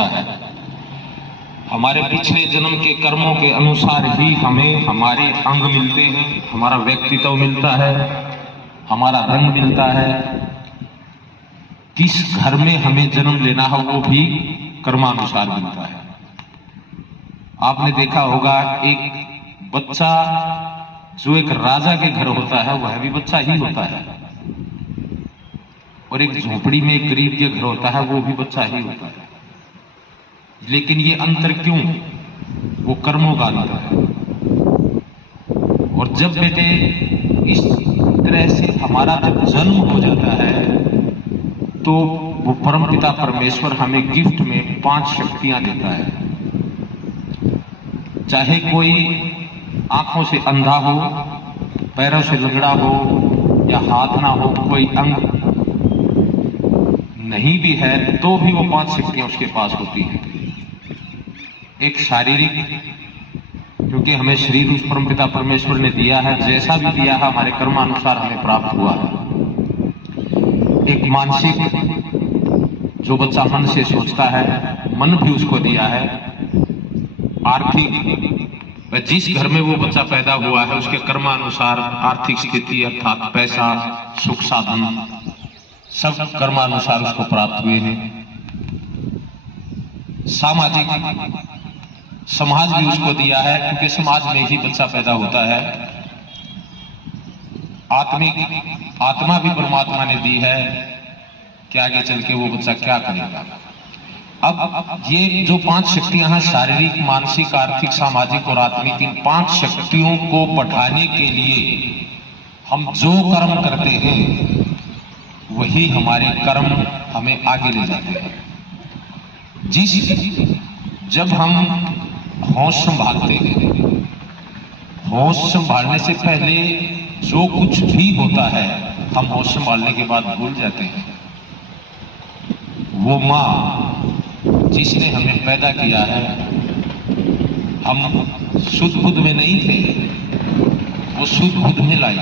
होता है। हमारे पिछले जन्म के कर्मों के अनुसार ही हमें हमारे अंग मिलते हैं, हमारा व्यक्तित्व मिलता है, हमारा रंग मिलता है। किस घर में हमें जन्म लेना है वो भी कर्मानुसार मिलता है। आपने देखा होगा एक बच्चा जो एक राजा के घर होता है वह भी बच्चा ही होता है, और एक झोपड़ी में एक गरीब के घर होता है वो भी बच्चा ही होता है। लेकिन ये अंतर क्यों? वो कर्मों का अंतर है। और जब बेटे इस तरह से हमारा जब जन्म हो जाता है तो वो परमपिता परमेश्वर हमें गिफ्ट में 5 शक्तियां देता है। चाहे कोई आंखों से अंधा हो, पैरों से लंगड़ा हो, या हाथ ना हो, कोई अंग नहीं भी है तो भी वो 5 शक्तियां उसके पास होती हैं। एक शारीरिक, क्योंकि हमें शरीर उस परमपिता परमेश्वर ने दिया है, जैसा भी दिया है हमारे कर्मानुसार हमें प्राप्त हुआ है। एक मानसिक, जो बच्चा मन से सोचता है, मन भी उसको दिया है। आर्थिक, जिस घर में वो बच्चा पैदा हुआ है उसके कर्मानुसार आर्थिक स्थिति अर्थात पैसा, सुख साधन सब कर्मानुसार उसको प्राप्त हुए हैं। सामाजिक, समाज भी उसको दिया है क्योंकि समाज में ही बच्चा पैदा होता है। आत्मिक, आत्मा भी परमात्मा ने दी है कि आगे चल के वो बच्चा क्या करेगा। अब ये जो 5 शक्तियां हैं, शारीरिक, मानसिक, आर्थिक, सामाजिक और आत्मिक, इन 5 शक्तियों को बढ़ाने के लिए हम जो कर्म करते हैं वही हमारे कर्म हमें आगे ले जाते हैं। जब हम होश संभालते हैं, होश संभालने से पहले जो कुछ भी होता है हम होश संभालने के बाद भूल जाते हैं। वो माँ जिसने हमें पैदा किया है, हम शुद्ध बुद्ध में नहीं थे, वो शुद्ध बुद्ध में लाई।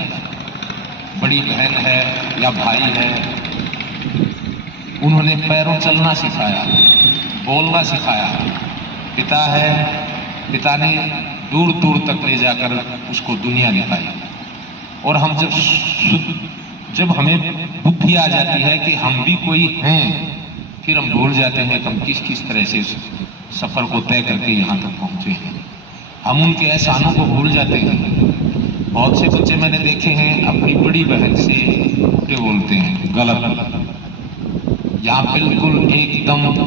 बड़ी बहन है या भाई है, उन्होंने पैरों चलना सिखाया, बोलना सिखाया। पिता है, पिता ने दूर दूर तक ले जाकर उसको दुनिया दिखाई। और हम जब हमें बुद्धि आ जाती है कि हम भी कोई हैं, फिर हम भूल जाते हैं कि हम किस किस तरह से सफर को तय करके यहाँ तक पहुंचे हैं। हम उनके एहसानों को भूल जाते हैं। बहुत से बच्चे मैंने देखे हैं अपनी बड़ी बहन से उल्टे बोलते हैं, गलत। यहाँ बिल्कुल एकदम